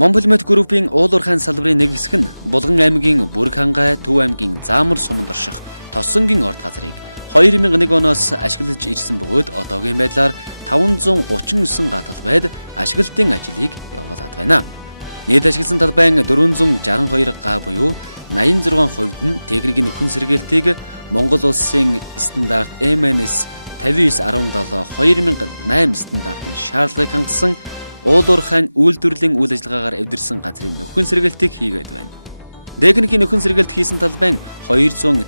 Монголмет группийн уулуурхайн салбарын нэг хэсэг нь Булган аймгийн Бүрэг хангай, Төв аймгийн Заамар суманд орших Тоссонгийн орд газрыг 2001 оноос ашиглаж ирсэн бөгөөд одоогийн байдлаар 539 га талбайд ашиглалтын ажлыг явуулаад байна. Нийт ашигласан талбайн 462 га буюу 86% нь техникийн нөхөн сэргээлтийг Монгол улсын стандарт MNS 5917 2008 стандартын шаардлагыг хангасан уулуурхайн үйлдвэрлэлийн үйл ажиллагаагаар эвдэрсэн газрын нөхөн сэргээлтийг хийгээд байна. Техникийн нөхөн сэргээлт хийсэн талбайн 255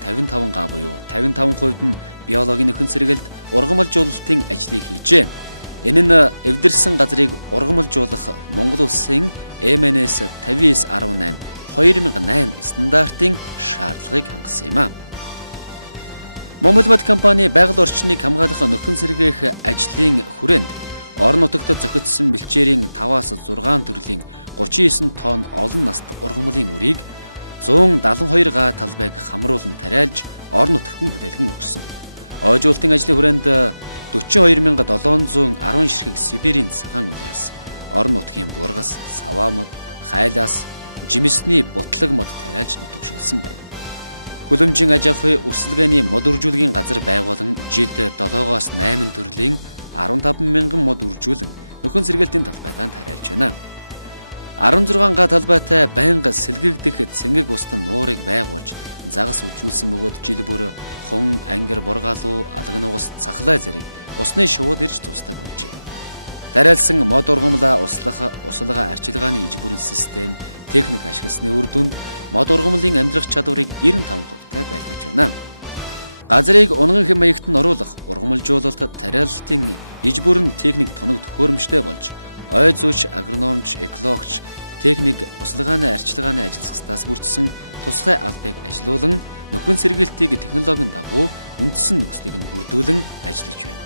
га буюу 55% нь биологийн нөхөн сэргээлт ургамалжуулалтын ажлыг хийжээ. Энэ нь эвдэрсэн газрыг ургамалжуулах Монгол улсын MNS 5918 2008 стандартын шаардлагыг хангасан юм а. Монголмет компани байгаль орчныг хамгаалах нөхөн сэргээх ажлын хүрээнд орон нутагт зохицсон бэлчээрийн 5-аас 6 төрлийн 39 тонн олон наст ургамлын үрийг 172 га талбайг хамруулан тариалж орон нутагт нь хүлээлгэн өгсөн. Ойжуулалтын ажлын хүрээнд 42710 ширхэг Сибирийн цагаан улаас, орон нутгийн Бургас, Саваамод, Хайлаас жимсний бутлаг мод тариалж нутагшуулсан байна. Хөлөмжийн аж ахуй өрсөлдөөний мод үржүүлгийн газар байгуулан жилд 7-оос 8 төрлийн 15 мянган мод үржүүлэн нөхөн сэргээлтийн талбайдаа тариалж байна. 16 га талбайтай байнга сэлгэгдэх цэнгэг устан нуурыг байгуулж загас үржүүлсэн бөгөөд жил бүр хун, ангир, бургаалуу, алган угас, цахлаа зэрэг усны шувууд ирж тусдаг болжээ. Тариалсан мод ургамлаа услага арчилгааны иж бүрэн систем техник ашигласны үр дүнд мод ургамлын амьдрах чадварыг 95% байлгаж байна. Газрыг унган хэм маягт нь оруулах, ургамалжуулалт, тариалалтын иж бүрэн техник тоног төхөөрөмжтэй болж, ой зүйч, агрономч, экологч, техник услагааны арчилгааны ажилласгаас бүрдсэн тусгай албыг ажилуулан нөхөн сэргээлтийг технологийн дагуу үндсэн нөхцөлийг нь бүрдүүлэн ажиллаж байна.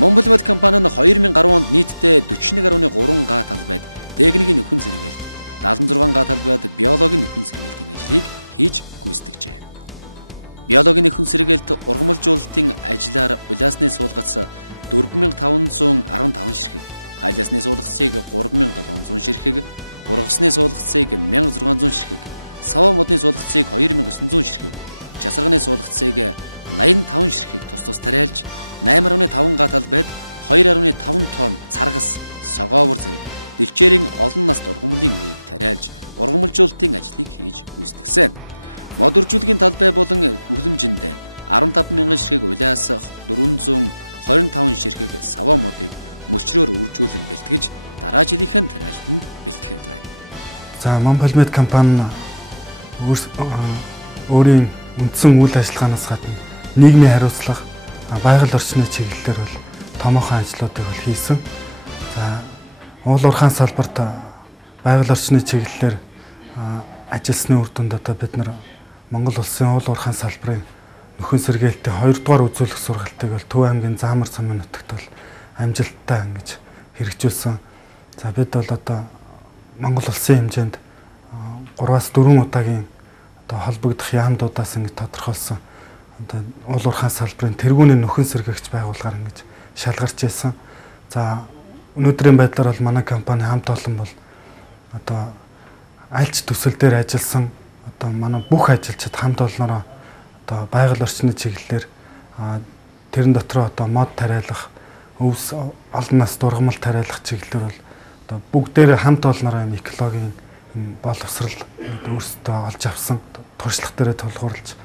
Монголмет компани нь 2010 онд нийтдээ 41.3 га талбайд техникийн нөхөн сэргээлт, 76 га талбайд биологийн нөхөн сэргээлтийн ажлыг хийж гүйцэтгэжээ. Биологийн нөхөн сэргээлт ургамалжуулалтын ажлаар улаасны суулгац 4515 ширхэг, хайлаасны суулгацыг 3700 ширхэг, бургасны суулгацыг 1600 ширхэг, сава модны суулгацыг 2900 ширхэг, часарганы суулгацыг 85 ширхэг тус тариалж 8.5 га талбайд 2.5 тонн царгас, согоовор зэрэг бэлчээрийн олон наст ургамлын үеийг тариалж ургамалжуулалтын ажлыг хийж гүйцэтгсэн. Мод үржүүлгийн талбай болон хөлөмжинд 15 мянган ширхэг улаас 425 ширхэг сава модыг мөчрөөр үржүүлэн бэлтгэж дараа жилийнхэн тариалтанд бэлтгэхэд байна. За Монголмет компани өөрийн үндсэн үйл ажиллагаанаас гадна нийгмийн хариуцлага, байгаль орчны чиглэлээр бол томоохон ажлуудыг бол хийсэн. За уулуурхайн салбарт байгаль орчны чиглэлээр ажилласны үр дүнд одоо бид нар Монгол улсын уулуурхайн салбарын нөхөн сэргээлтийн 2 дугаар үзүүлэх сургалтыг бол Төв аймгийн Заамар сумын нутагт бол амжилттай ингэж хэрэгжүүлсэн. За бид бол одоо Монгол улсын хэмжээнд 3-аас 4 удаагийн одоо холбогдох яамдуудаас ингэж тодорхойлсон. Одоо уулуурхайн салбарын тэргүүний нөхөн сэргээгч байгууллагаар ингэж шалгарч ирсэн. За өнөөдрийн байдлаар бол манай компани хамт олон бол одоо альч төсөл дээр ажилласан одоо манай бүх ажилчид хамт олноороо одоо байгаль орчны чиглэлээр тэрэн дотроо одоо мод тариалах, өвс олон нас дургамал тариалах чиглэлээр бол одоо бүгдээр хамт олноороо юм экологийн боловсрал өөрсдөө олж авсан туршлага дээр тулгуурлаж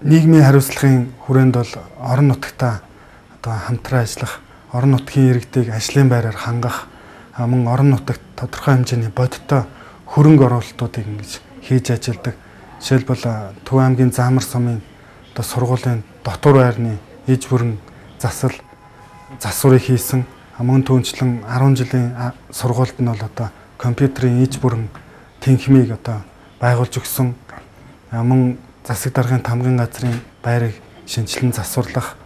нийгмийн хариуцлагын хүрээнд бол орон нутгатаа одоо хамтран ажиллах, орон нутгийн иргэдийг ажлын байраар хангах, мөн орон нутагт тодорхой хэмжээний бодиттой хөрөнгө оруулалтуудыг ингэж хийж ажилладаг. Жишээлбэл Төв аймгийн Заамар сумын одоо сургуулийн дотор байрны иж бүрэн засварыг хийсэн. Мөн түүнчлэн 10 жилийн сургуульд нь бол одоо компьютерийн иж бүрэн тэнхимийг одоо байгуулж өгсөн. Мөн засаг даргын тамгын газрын байрыг шинжилэн засварлах.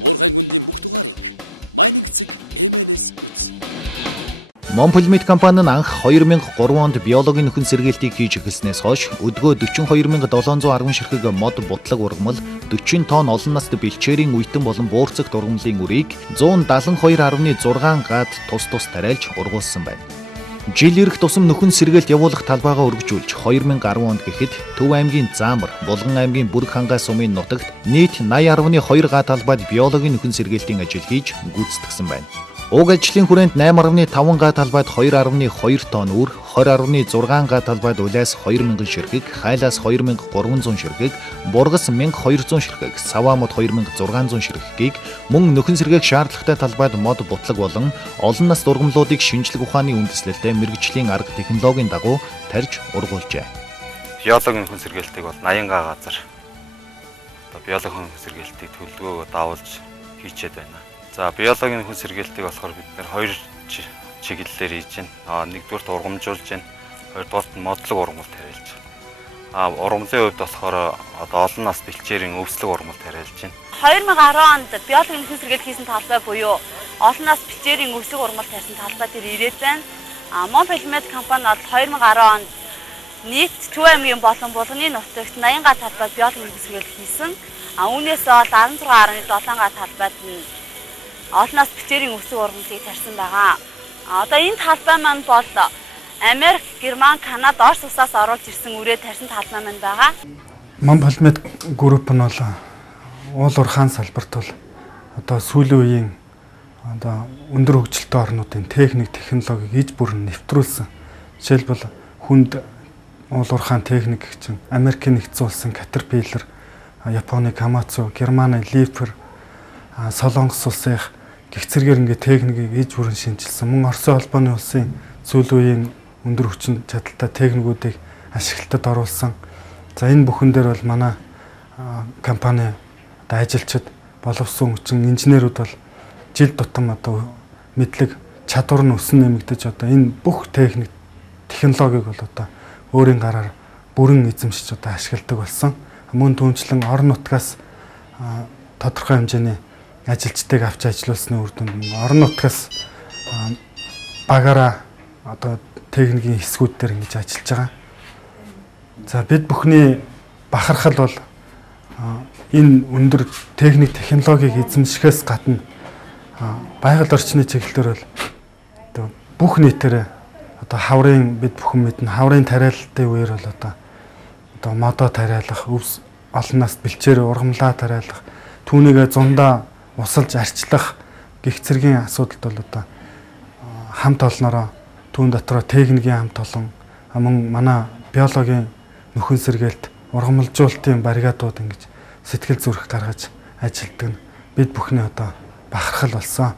Уурхайн гүндийн бүх дугаарыг Mining цэг MNS үз. Монполимет компани нь анх 2003 онд биологийн нөхөн сэргээлтийг хийж эхэлснээс хойш өдгөө 42710 ширхэг мод бутлаг ургамал, 40 тонн олон наст бэлчээрийн үейтэн болон буурцагт ургамлын үрийг 172.6 гад тус тариалж ургуулсан байна. Жил ирэх тусам нөхөн сэргээлт явуулах талбайгаа өргөжүүлж 2010 онд гэхэд Төв аймгийн Заамар, Булган аймгийн Бүрэг хангай сумын нутагт нийт 80.2 га талбайд биологийн нөхөн сэргээлтийн ажил хийж гүйцэтгэсэн байна. Уг ажлын хүрээнд 8.5 га талбайд 2.2 тонн үр, 20.6 га талбайд улаас 2000 ширхэг, хайлаас 2300 ширхэг, бургас 1200 ширхэг, саваамод 2600 ширхэгийг мөн нөхөн сэргээх шаардлагатай талбайд мод бутлаг болон олон наст ургамлуудыг шинжлэх ухааны үндэслэлтэй мэргэжлийн арга технологийн дагуу тарьж ургуулжээ. Биологийн нөхөн сэргээлтийг бол 80 га газар биологийн нөхөн сэргээлтийг төлөвлөгөөгөө даавуулж хийчихэд байна. За биологийн нөхөн сэргээлтийг болохоор бид нэр хоёр чиглэлээр хийж байна. Нэгдүгээрт ургамжуулж байна. Хоёрдугаарт нь модлог ургамал тариалж байна. Ургамлын хувьд болохоор одоо олон нас бэлчээрийн өвслэг ургамал тариалж байна. 2010 онд биологийн нөхөн сэргээлт хийсэн талбай буюу олон нас бэлчээрийн өвслэг ургамал тарьсан талбай дээр ирээд байна. Монполимет компани бол 2010 онд нийт Төв аймгийн болон Булганы нутагт 80 га талбайд биологийн нөхөн сэргээлт хийсэн. Үүнээс бол 16.7 га талбайд нь олон нас бэлчээрийн өвсөг ургамлыг тарьсан байгаа. Одоо энэ талбай маань бол Америк, Герман, Канада, Орос улсаас оруулж ирсэн үрээ тарьсан талбай маань байгаа. Монполимет групп нь бол уул уурхайн салбарт бол одоо сүүлийн үеийн одоо өндөр хөгжилтэй орнуудын техник, технологиг иж бүрэн нэвтрүүлсэн. Жишээлбэл хүнд уул уурхайн техник чинь Америкийн нэгдсэн улсын Caterpillar, Японы Komatsu, Германы Liebherr, Солонгос улсын гэгцэргээр ингээ техникийг иж бүрэн шинжилсэн. Мөн Оросын холбооны улсын сүүлийн үеийн өндөр хүчин чадалтай техникүүдийг ашиглалтад оруулсан. За энэ бүхэн дээр бол манай компани одоо ажилчид боловсон хүчин инженерүүд бол жил тутам одоо мэдлэг чадвар нь өсөн нэмэгдэж одоо энэ бүх техник технологиг бол одоо өөрийн гараар бүрэн эзэмшиж одоо ашигладаг болсон. Мөн түүнчлэн орон нутгаас тодорхой хэмжээний ажилчдыг авч ажиллуулсны үр дүнд орон нутгаас багаараа одоо техникийн хэсгүүд дээр ингэж ажиллаж байгаа. За бид бүхний бахархал бол энэ өндөр техник технологиг эзэмшихээс гадна байгаль орчны чиглэлээр бол бүх нийтээр одоо хаврын бид бүхэн мэднэ хаврын тариалалтын үеэр бол одоо модоо тариалах, өвс олон наст бэлчээр ургамлаа тариалах, түүнийгээ зундаа усалж арчлах гих зэргийн асуудалд бол одоо хамт олноороо түүн дотроо техникийн хамт олон мөн манай биологийн нөхөн сэргээлт ургамалжуулалтын бригадууд ингэж сэтгэл зүрх гаргаж ажилладаг нь бид бүхний одоо бахархал болсон.